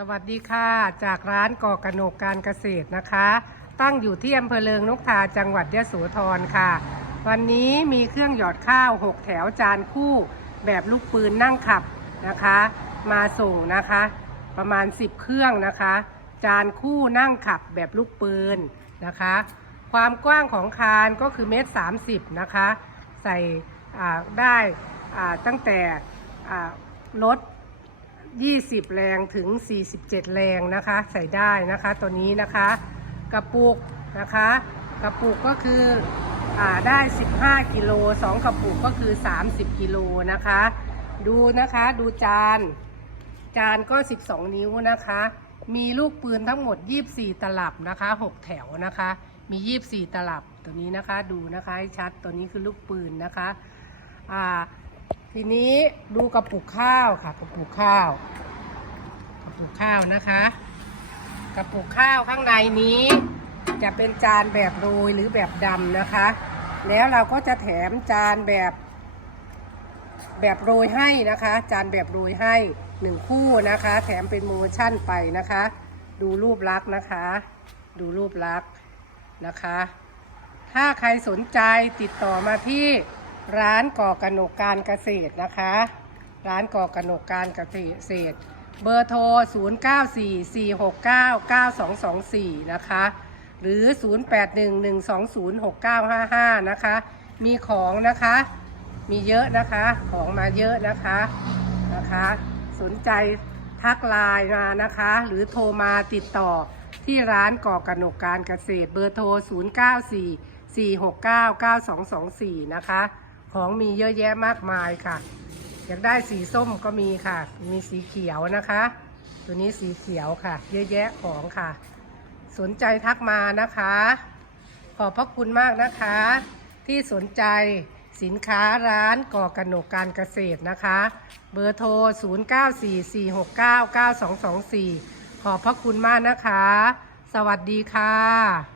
สวัสดีค่ะ จากร้านก่อกระหนกการเกษตรนะคะ ตั้งอยู่ที่อำเภอเลิงนกทาจังหวัดยะโสธรค่ะ วันนี้มีเครื่องหยอดข้าว 6 แถวจานคู่ แบบลูกปืนนั่งขับนะคะ มาส่งนะคะ ประมาณ 10 เครื่องนะคะ จานคู่นั่งขับแบบลูกปืนนะคะ ความกว้างของคานก็คือเมตรสามสิบนะคะ ใส่ได้ตั้งแต่รถ 20 แรงถึง 47 แรงนะคะ ใส่ได้นะคะตัวนี้นะคะ กระปุกนะคะ กระปุกก็คืออาได้ 15 กิโล2กระปุกก็คือ 30 กิโลนะคะ ดูนะคะดูจาน จานก็ 12 นิ้วนะคะ มีลูกปืนทั้งหมด 24 ตลับนะคะ 6 แถวนะคะ มี 24 ตลับตัวนี้นะคะดูนะคะให้ชัดตัวนี้คือลูกปืนนะคะอ่า ทีนี้ดูกระปุกข้าวค่ะ กระปุกข้าว กระปุกข้าวนะคะ กระปุกข้าวข้างในนี้ จะเป็นจานแบบโรยหรือแบบดำนะคะ แล้วเราก็จะแถมจานแบบ แบบโรยให้นะคะ จานแบบโรยให้หนึ่งคู่นะคะ แถมเป็นโมชั่นไปนะคะ ดูรูปลักษณ์นะคะ ดูรูปลักษณ์นะคะ ถ้าใครสนใจติดต่อมาที่ ร้านก่อกนกการเกษตรนะคะ ร้านก่อกนกการเกษตร เบอร์โทร 0944699224 นะคะ หรือ 0811206955 นะคะ มีของนะคะ มีเยอะนะคะ ของมาเยอะนะคะนะคะ สนใจทักไลน์มานะคะ หรือโทรมาติดต่อที่ร้านก่อกนกการเกษตรเบอร์โทร 0944699224 นะคะ ของมีเยอะแยะมากมายค่ะอยากได้สีส้มก็มีค่ะ มีสีเขียวนะคะ ตัวนี้สีเขียวค่ะ เยอะแยะของค่ะ สนใจทักมานะคะ ขอบพระคุณมากนะคะ ที่สนใจสินค้าร้านก่อกนกการเกษตรนะคะ เบอร์โทร 0944699224 ขอบพระคุณมากนะคะ สวัสดีค่ะ